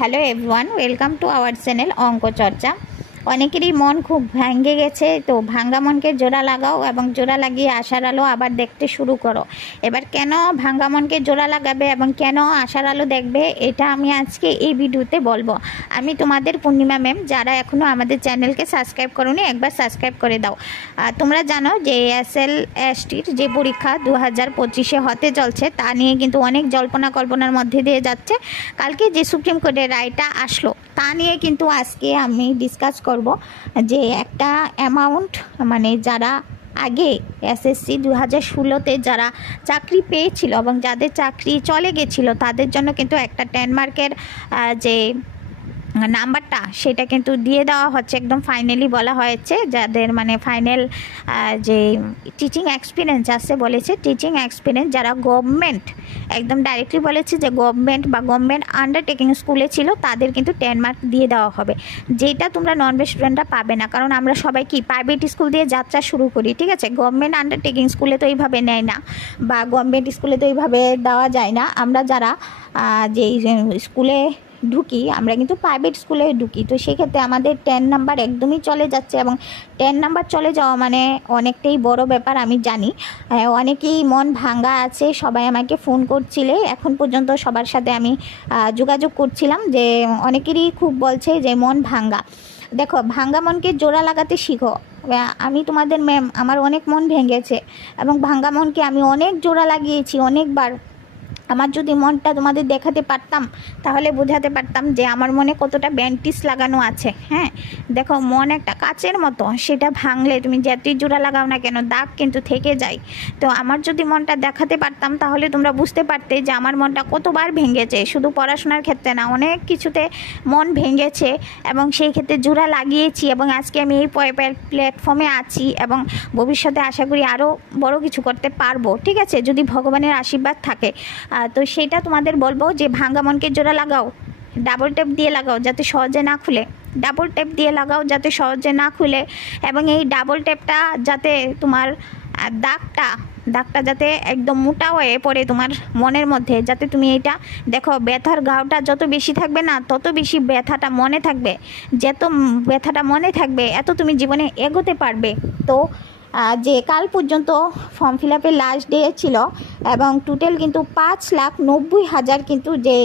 Hello everyone, welcome to our channel অঙ্ক চর্চা। অনেকেরই মন খুব ভেঙে গেছে, তো ভাঙ্গা মনকে জোড়া লাগাও এবং জোড়া লাগিয়ে আশার আলো আবার দেখতে শুরু করো। এবার কেন ভাঙ্গা মনকে জোড়া লাগাবে এবং কেন আশার আলো দেখবে, এটা আমি আজকে এই ভিডিওতে বলবো। আমি তোমাদের পূর্ণিমা ম্যাম, যারা এখনও আমাদের চ্যানেলকে সাবস্ক্রাইব করোনি একবার সাবস্ক্রাইব করে দাও। তোমরা জানো যে SLSTর যে পরীক্ষা 2025-এ হতে চলছে, তা নিয়ে কিন্তু অনেক জল্পনা কল্পনার মধ্যে দিয়ে যাচ্ছে। কালকে যে সুপ্রিম কোর্টের রায়টা আসলো তা নিয়ে কিন্তু আজকে আমি ডিসকাস করব যে একটা অ্যামাউন্ট, মানে যারা আগে SSC 2016-তে যারা চাকরি পেয়েছিল এবং যাদের চাকরি চলে গেছিলো তাদের জন্য কিন্তু একটা 10 মার্কের যে নাম্বারটা সেটা কিন্তু দিয়ে দেওয়া হচ্ছে। একদম ফাইনালি বলা হয়েছে যাদের মানে ফাইনাল যে টিচিং এক্সপিরিয়েন্স আছে, বলেছে টিচিং এক্সপিরিয়েন্স যারা গভর্নমেন্ট, একদম ডাইরেক্টলি বলেছে যে গভর্নমেন্ট বা গভর্নমেন্ট আন্ডারটেকিং স্কুলে ছিল তাদের কিন্তু 10 মার্ক দিয়ে দেওয়া হবে, যেটা তোমরা নন বেস্ট স্টুডেন্টরা পাবে না। কারণ আমরা সবাই কি প্রাইভেট স্কুল দিয়ে যাত্রা শুরু করি, ঠিক আছে? গভর্নমেন্ট আন্ডারটেকিং স্কুলে তো এইভাবে নেয় না, বা গভর্নমেন্ট স্কুলে তো এইভাবে দেওয়া যায় না। আমরা যারা যে স্কুলে ঢুকি আমরা কিন্তু প্রাইভেট স্কুলে ঢুকি, তো সেক্ষেত্রে আমাদের 10 নাম্বার একদমই চলে যাচ্ছে, এবং 10 নাম্বার চলে যাওয়া মানে অনেকটাই বড় ব্যাপার। আমি জানি অনেকেই মন ভাঙ্গা আছে, সবাই আমাকে ফোন করছিলে, এখন পর্যন্ত সবার সাথে আমি যোগাযোগ করছিলাম, যে অনেকেরই খুব বলছে যে মন ভাঙ্গা। দেখো, ভাঙ্গা মনকে জোড়া লাগাতে শিখো। আমি তোমাদের ম্যাম, আমার অনেক মন ভেঙেছে এবং ভাঙ্গা মনকে আমি অনেক জোড়া লাগিয়েছি অনেকবার। আমার যদি মনটা তোমাদের দেখাতে পারতাম তাহলে বোঝাতে পারতাম যে আমার মনে কতটা ব্যান্টিস লাগানো আছে। হ্যাঁ, দেখো, মন একটা কাচের মতো, সেটা ভাঙলে তুমি যতই জোড়া লাগাও না কেন দাগ কিন্তু থেকে যায়। তো আমার যদি মনটা দেখাতে পারতাম তাহলে তোমরা বুঝতে পারতে যে আমার মনটা কতবার ভেঙেছে। শুধু পড়াশোনার ক্ষেত্রে না, অনেক কিছুতে মন ভেঙেছে এবং সেই ক্ষেত্রে জোড়া লাগিয়েছি, এবং আজকে আমি এই প্ল্যাটফর্মে আছি এবং ভবিষ্যতে আশা করি আরও বড় কিছু করতে পারবো, ঠিক আছে, যদি ভগবানের আশীর্বাদ থাকে। তো সেটা তোমাদের বলবো যে ভাঙ্গা মনকে জোড়া লাগাও, ডাবল টেপ দিয়ে লাগাও যাতে সহজে না খুলে, ডাবল টেপ দিয়ে লাগাও যাতে সহজে না খুলে, এবং এই ডাবল টেপটা যাতে তোমার দাগটা যাতে একদম মোটা হয়ে পড়ে তোমার মনের মধ্যে, যাতে তুমি এটা দেখো, ব্যথার ঘাওটা যত বেশি থাকবে না তত বেশি ব্যথাটা মনে থাকবে, যত ব্যথাটা মনে থাকবে এত তুমি জীবনে এগোতে পারবে। তো যে কাল পর্যন্ত ফর্ম ফিল আপের লাস্ট ডে ছিল এবং টোটাল কিন্তু 5,90,000 কিন্তু যে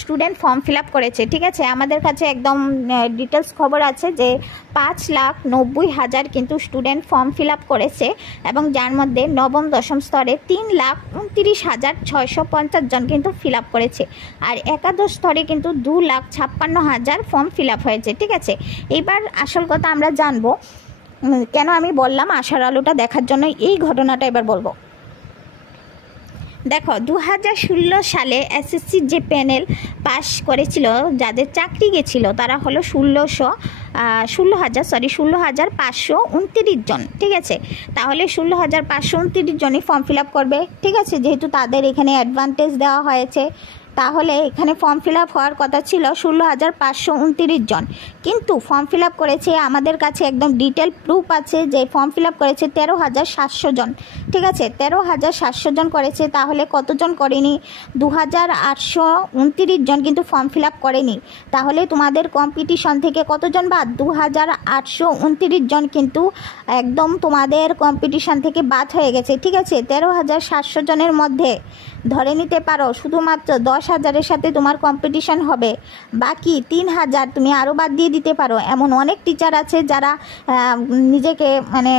স্টুডেন্ট ফর্ম ফিল আপ করেছে, ঠিক আছে? আমাদের কাছে একদম ডিটেলস খবর আছে যে 5,90,000 কিন্তু স্টুডেন্ট ফর্ম ফিল আপ করেছে, এবং যার মধ্যে নবম দশম স্তরে 3,29,650 জন কিন্তু ফিল আপ করেছে, আর একাদশ স্তরে কিন্তু 2,56,000 ফর্ম ফিল আপ হয়েছে, ঠিক আছে? এবার আসল কথা আমরা জানবো, কেন আমি বললাম আশার আলোটা দেখার জন্য এই ঘটনাটা এবার বলবো। দেখো, 2016 সালে SSCর যে প্যানেল পাস করেছিল, যাদের চাকরি গেছিলো তারা হলো 16,529 জন, ঠিক আছে? তাহলে 16,529 জনই ফর্ম ফিল আপ করবে, ঠিক আছে? যেহেতু তাদের এখানে অ্যাডভান্টেজ দেওয়া হয়েছে, তাহলে এখানে ফর্ম ফিল আপ হওয়ার কথা ছিল 16,529 জন, কিন্তু ফর্ম ফিল আপ করেছে, আমাদের কাছে একদম ডিটেল প্রুফ আছে যে ফর্ম ফিল আপ করেছে 13,700 জন, ঠিক আছে? 13,700 জন করেছে, তাহলে কতজন করেনি? 2,829 জন কিন্তু ফর্ম ফিল আপ করেনি। তাহলে তোমাদের কম্পিটিশন থেকে কতজন বাদ? 2,829 জন কিন্তু একদম তোমাদের কম্পিটিশন থেকে বাদ হয়ে গেছে, ঠিক আছে? 13,700 জনের মধ্যে ধরে নিতে পারো শুধুমাত্র 10,000-এর সাথে তোমার কম্পিটিশন হবে, বাকি 3,000 তুমি আরও বাদ দিয়ে দিতে পারো। এমন অনেক টিচার আছে যারা নিজেকে মানে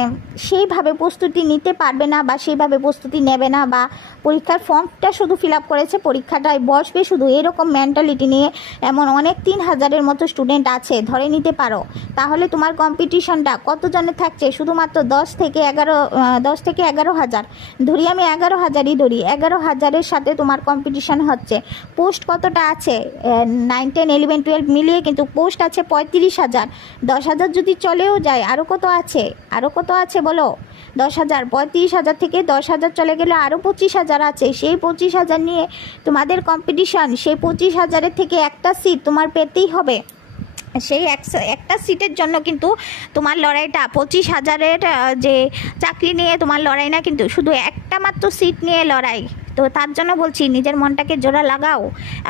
সেইভাবে প্রস্তুতি নিতে পারবে না বা সেইভাবে প্রস্তুতি নেবে না, বা পরীক্ষার ফর্মটা শুধু ফিল আপ করেছে, পরীক্ষাটায় বসবে শুধু, এরকম মেন্টালিটি নিয়ে এমন অনেক 3,000-এর মতো স্টুডেন্ট আছে, ধরে নিতে পারো। তাহলে তোমার কম্পিটিশনটা কতজনের থাকছে? শুধুমাত্র 10 থেকে 11,000 ধরি, আমি 11,000-ই ধরি, 11,000-এর সাথে তোমার কম্পিটিশন হচ্ছে। পোস্ট কতটা আছে? 9, 10, 11, 12 মিলিয়ে কিন্তু পোস্ট আছে 35,000। 10,000 যদি চলেও যায় আরও কত আছে বলো? 10,000, 35,000 থেকে 10,000 চলে গেলে আরও 25,000 আছে। সেই 25,000 নিয়ে তোমাদের কম্পিটিশন, সেই 25,000-এর থেকে একটা সিট তোমার পেতেই হবে। সেই একটা সিটের জন্য কিন্তু তোমার লড়াইটা 25,000-এর যে চাকরি নিয়ে তোমার লড়াই না, কিন্তু শুধু একটা মাত্র সিট নিয়ে লড়াই, তো তার জন্য বলছি নিজের মনটাকে জোড়া লাগাও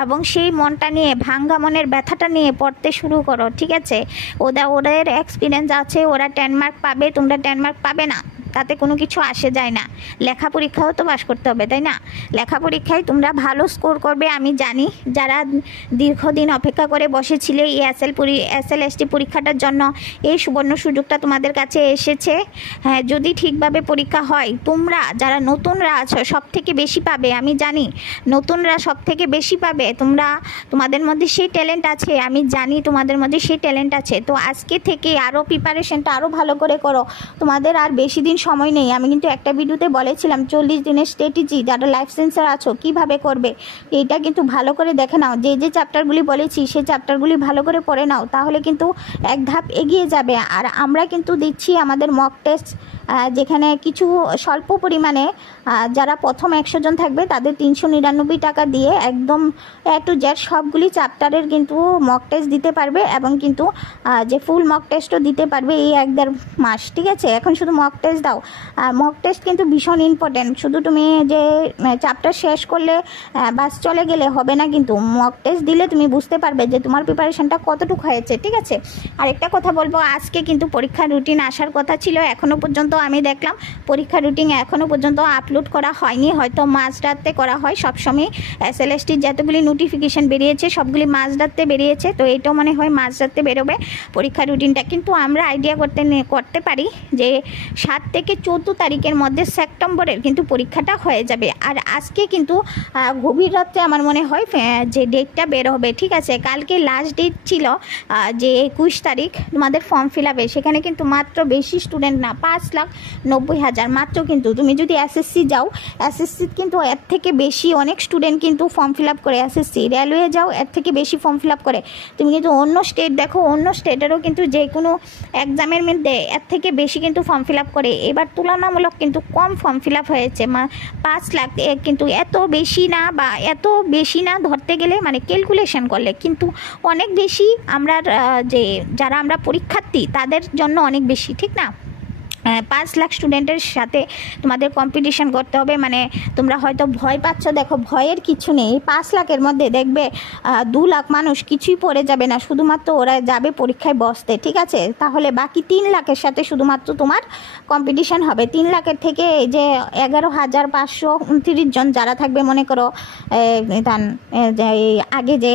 এবং সেই মনটা নিয়ে ভাঙ্গা মনের ব্যথাটা নিয়ে পড়তে শুরু করো, ঠিক আছে? ওদের এক্সপিরিয়েন্স আছে, ওরা 10 মার্ক পাবে, তোমরা 10 মার্ক পাবে না, তাতে কোনো কিছু আসে যায় না। লেখা পরীক্ষাও তো পাস করতে হবে, তাই না? লেখা পরীক্ষায় তোমরা ভালো স্কোর করবে আমি জানি। যারা দীর্ঘদিন অপেক্ষা করে বসেছিলে এই SLST পরীক্ষাটার জন্য, এই সুবর্ণ সুযোগটা তোমাদের কাছে এসেছে। হ্যাঁ, যদি ঠিকভাবে পরীক্ষা হয়, তোমরা যারা নতুনরা আছো সব থেকে বেশি পাবে আমি জানি। নতুনরা সব থেকে বেশি পাবে। তোমাদের মধ্যে সেই ট্যালেন্ট আছে, আমি জানি তোমাদের মধ্যে সেই ট্যালেন্ট আছে। তো আজকে থেকে আরও প্রিপারেশনটা আরও ভালো করে করো। তোমাদের আর বেশি দিন সময় নেই। আমি কিন্তু একটা ভিডিওতে বলেছিলাম 40 দিনের স্ট্র্যাটেজি, যারা লাইফ সেন্সার আছো কীভাবে করবে, এইটা কিন্তু ভালো করে দেখে নাও। যে চ্যাপ্টারগুলি বলেছি সেই চ্যাপ্টারগুলি ভালো করে পড়ে নাও, তাহলে কিন্তু এক ধাপ এগিয়ে যাবে। আর আমরা কিন্তু দিচ্ছি আমাদের মক টেস্ট, যেখানে কিছু স্বল্প পরিমাণে যারা প্রথম 100 জন থাকবে তাদের 399 টাকা দিয়ে একদম A to Z সবগুলি চ্যাপ্টারের কিন্তু মক টেস্ট দিতে পারবে, এবং কিন্তু যে ফুল মক টেস্টও দিতে পারবে এই 1-1.5 মাস, ঠিক আছে? এখন শুধু মক টেস্ট দাও। আর মক টেস্ট কিন্তু ভীষণ ইম্পর্টেন্ট। শুধু তুমি যে চ্যাপ্টার শেষ করলে বাস চলে গেলে হবে না, কিন্তু মক টেস্ট দিলে তুমি বুঝতে পারবে যে তোমার প্রিপারেশনটা কতটুকু হয়েছে, ঠিক আছে? আর একটা কথা বলবো, আজকে কিন্তু পরীক্ষার রুটিন আসার কথা ছিল, এখনও পর্যন্ত আমি দেখলাম পরীক্ষার রুটিন এখনও পর্যন্ত আপলোড করা হয়নি। হয়তো মাঝরাতে করা হয় সবসময়। SLSTর যতগুলি নোটিফিকেশান বেরিয়েছে সবগুলি মাঝরাতে বেরিয়েছে, তো এটাও মনে হয় মাঝরাতে বেরোবে পরীক্ষার রুটিনটা। কিন্তু আমরা আইডিয়া করতে পারি যে 7 থেকে 14 তারিখের মধ্যে সেপ্টেম্বরের কিন্তু পরীক্ষাটা হয়ে যাবে। আর আজকে কিন্তু গভীর রাত্রে আমার মনে হয় যে ডেটটা বের হবে, ঠিক আছে? কালকে লাস্ট ডেট ছিল যে 21 তারিখ তোমাদের ফর্ম ফিল আপে। সেখানে কিন্তু মাত্র বেশি স্টুডেন্ট না, 5,90,000 মাত্র। কিন্তু তুমি যদি SSC যাও, SSC কিন্তু এর থেকে বেশি অনেক স্টুডেন্ট কিন্তু ফর্ম ফিল আপ করে। SSC রেলওয়ে যাও, এর থেকে বেশি ফর্ম ফিল আপ করে। তুমি কিন্তু অন্য স্টেট দেখো, অন্য স্টেটেরও কিন্তু যে কোনো এক্সামের মধ্যে এর থেকে বেশি কিন্তু ফর্ম ফিল আপ করে। এবার তুলনামূলক কিন্তু কম ফর্ম ফিল আপ হয়েছে, 5 লাখ, কিন্তু এত বেশি না, বা এত বেশি না ধরতে গেলে, মানে ক্যালকুলেশন করলে কিন্তু অনেক বেশি। আমরা যারা আমরা পরীক্ষার্থী তাদের জন্য অনেক বেশি, ঠিক না? 5 লাখ স্টুডেন্টের সাথে তোমাদের কম্পিটিশন করতে হবে। মানে তোমরা হয়তো ভয় পাচ্ছ, দেখো ভয়ের কিছু নেই। এই 5 লাখের মধ্যে দেখবে 2 লাখ মানুষ কিছুই পড়ে যাবে না, শুধুমাত্র ওরা যাবে পরীক্ষায় বসতে, ঠিক আছে? তাহলে বাকি 3 লাখের সাথে শুধুমাত্র তোমার কম্পিটিশন হবে। 3 লাখের থেকে এই যে 11,529 জন যারা থাকবে, মনে করো আগে যে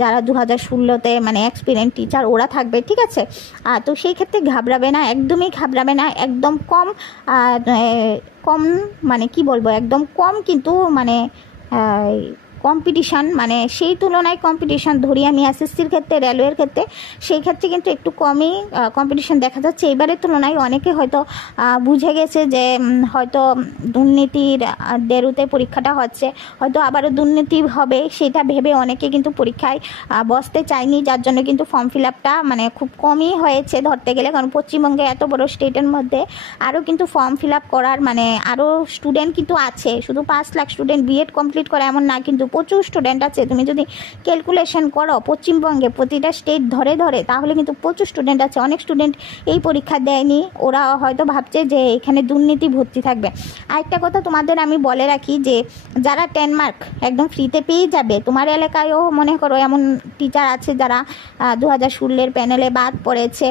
যারা 2016-তে মানে এক্সপিরিয়েন্স টিচার ওরা থাকবে, ঠিক আছে? তো সেই ক্ষেত্রে ঘাবড়াবে না, একদমই ঘাবড়াবে না। একদম কম মানে কি বলবো, একদম কম কিন্তু মানে কম্পিটিশান, মানে সেই তুলনায় কম্পিটিশান ধরি আমি SSCর ক্ষেত্রে, রেলওয়ের ক্ষেত্রে, সেই ক্ষেত্রে কিন্তু একটু কমই কম্পিটিশান দেখা যাচ্ছে। এবারের তুলনায় অনেকে হয়তো বুঝে গেছে যে হয়তো দুর্নীতির দেরুতে পরীক্ষাটা হচ্ছে, হয়তো আবারও দুর্নীতি হবে, সেটা ভেবে অনেকে কিন্তু পরীক্ষায় বসতে চায়নি, যার জন্য কিন্তু ফর্ম ফিল আপটা মানে খুব কমই হয়েছে ধরতে গেলে। কারণ পশ্চিমবঙ্গে এত বড় স্টেটের মধ্যে আরও কিন্তু ফর্ম ফিল আপ করার মানে আরও স্টুডেন্ট কিন্তু আছে। শুধু 5 লাখ স্টুডেন্ট B.Ed কমপ্লিট করে এমন না, কিন্তু প্রচুর স্টুডেন্ট আছে। তুমি যদি ক্যালকুলেশন করো পশ্চিমবঙ্গে প্রতিটা স্টেট ধরে তাহলে কিন্তু প্রচুর স্টুডেন্ট আছে। অনেক স্টুডেন্ট এই পরীক্ষা দেয়নি, ওরা হয়তো ভাবছে যে এখানে দুর্নীতি ভর্তি থাকবে। আরেকটা কথা তোমাদের আমি বলে রাখি, যে যারা 10 মার্ক একদম ফ্রিতে পেয়ে যাবে, তোমার এলাকায়ও মনে করো এমন টিচার আছে যারা 2016-এর প্যানেলে বাদ পড়েছে,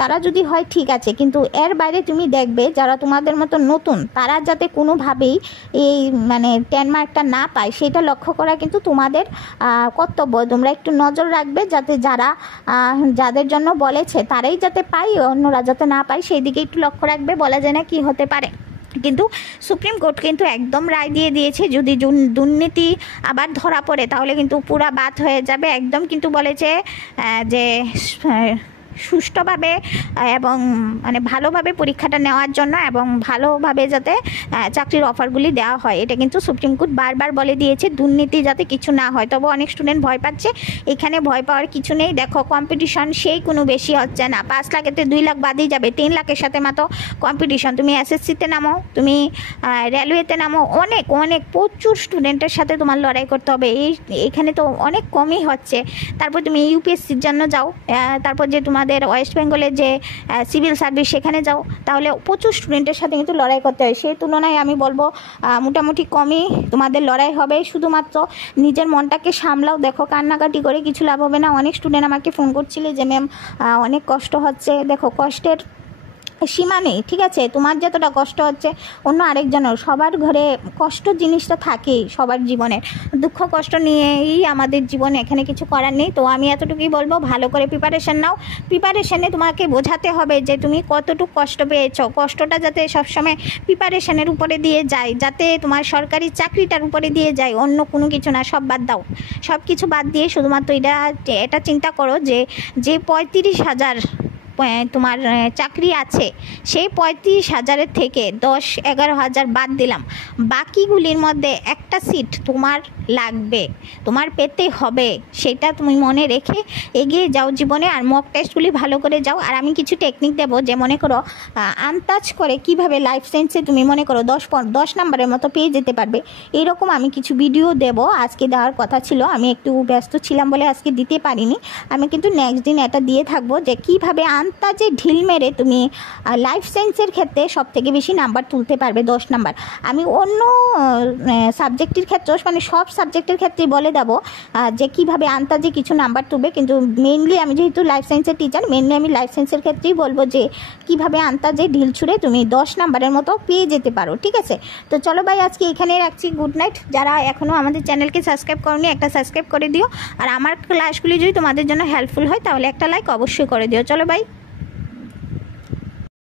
তারা যদি হয় ঠিক আছে, কিন্তু এর বাইরে তুমি দেখবে যারা তোমাদের মতো নতুন, তারা যাতে কোনোভাবেই এই মানে 10 মার্কটা না পায়, সেটা লক্ষ্য করা কিন্তু তোমাদের কর্তব্য। তোমরা একটু নজর রাখবে যাতে যাদের জন্য বলেছে তারাই যাতে পায়, অন্যরা যাতে না পায়, সেই দিকে একটু লক্ষ্য রাখবে। বলা যায় না কি হতে পারে। কিন্তু সুপ্রিম কোর্ট কিন্তু একদম রায় দিয়ে দিয়েছে, যদি দুর্নীতি আবার ধরা পড়ে তাহলে কিন্তু পুরা বাদ হয়ে যাবে। একদম কিন্তু বলেছে যে সুষ্ঠুভাবে এবং মানে ভালোভাবে পরীক্ষাটা নেওয়ার জন্য, এবং ভালোভাবে যাতে চাকরির অফারগুলি দেওয়া হয়, এটা কিন্তু সুপ্রিম কোর্ট বারবার বলে দিয়েছে। দুর্নীতি যাতে কিছু না হয়। তবে অনেক স্টুডেন্ট ভয় পাচ্ছে, এখানে ভয় পাওয়ার কিছু নেই। দেখো কম্পিটিশন সেই কোনো বেশি হচ্ছে না, 5 লাখেতে 2 লাখ বাদই যাবে, 3 লাখের সাথে মাত্র কম্পিটিশন। তুমি SSCতে নামো, তুমি রেলওয়েতে নামো, অনেক প্রচুর স্টুডেন্টের সাথে তোমার লড়াই করতে হবে। এইখানে তো অনেক কমই হচ্ছে। তারপর তুমি UPSCর জন্য যাও, তারপর যে তোমাদের আমাদের ওয়েস্ট বেঙ্গলের যে সিভিল সার্ভিস সেখানে যাও, তাহলে প্রচুর স্টুডেন্টের সাথে কিন্তু লড়াই করতে হয়। সেই তুলনায় আমি বলবো মোটামুটি কমই তোমাদের লড়াই হবে। শুধুমাত্র নিজের মনটাকে সামলাও। দেখো কান্নাকাটি করে কিছু লাভ হবে না। অনেক স্টুডেন্ট আমাকে ফোন করছিলে যে ম্যাম অনেক কষ্ট হচ্ছে। দেখো কষ্টের সীমা নেই, ঠিক আছে? তোমার যতটা কষ্ট হচ্ছে অন্য আরেকজনের, সবার ঘরে কষ্ট জিনিসটা থাকেই সবার জীবনে। দুঃখ কষ্ট নিয়েই আমাদের জীবনে, এখানে কিছু করার নেই। তো আমি এতটুকুই বলবো, ভালো করে প্রিপারেশান নাও। প্রিপারেশানে তোমাকে বোঝাতে হবে যে তুমি কতটুকু কষ্ট পেয়েছো। কষ্টটা যাতে সবসময় প্রিপারেশানের উপরে দিয়ে যায়, যাতে তোমার সরকারি চাকরিটার উপরে দিয়ে যায়, অন্য কোনো কিছু না। সব বাদ দাও, সব কিছু বাদ দিয়ে শুধুমাত্র এটা চিন্তা করো যে 35,000 তোমার চাকরি আছে, সেই 35,000-এর থেকে 10-11,000 বাদ দিলাম। বাকিগুলির মধ্যে একটা সিট তোমার লাগবে, তোমার পেতে হবে। সেটা তুমি মনে রেখে এগিয়ে যাও জীবনে। আর মক টেস্টগুলি ভালো করে যাও। আর আমি কিছু টেকনিক দেবো, যে মনে করো আন্দাজ করে কিভাবে লাইফ সায়েন্সে তুমি মনে করো 10 নম্বরের মতো পেয়ে যেতে পারবে, এরকম আমি কিছু ভিডিও দেবো। আজকে দেওয়ার কথা ছিল, আমি একটু ব্যস্ত ছিলাম বলে আজকে দিতে পারিনি। আমি কিন্তু নেক্সট দিন এটা দিয়ে থাকবো, যে কীভাবে আন্দাজে ঢিল মেরে তুমি লাইফ সায়েন্সের ক্ষেত্রে সব থেকে বেশি নাম্বার তুলতে পারবে, 10 নাম্বার। আমি অন্য সাবজেক্টের ক্ষেত্রেও, মানে সব সাবজেক্টের ক্ষেত্রেই বলে দেবো যে কীভাবে আন্দাজে কিছু নাম্বার তুলবে। কিন্তু মেনলি আমি যেহেতু লাইফ সায়েন্সের টিচার, মেনলি আমি লাইফ সায়েন্সের ক্ষেত্রেই বলবো যে কীভাবে আন্দাজে ঢিল ছুঁড়ে তুমি 10 নাম্বারের মতো পেয়ে যেতে পারো, ঠিক আছে? তো চলো ভাই, আজকে এখানেই রাখছি। Good night. যারা এখনও আমাদের চ্যানেলকে সাবস্ক্রাইব করনি, একটা সাবস্ক্রাইব করে দিও। আর আমার ক্লাসগুলি যদি তোমাদের জন্য হেল্পফুল হয় তাহলে একটা লাইক অবশ্যই করে দিও। চলো ভাই।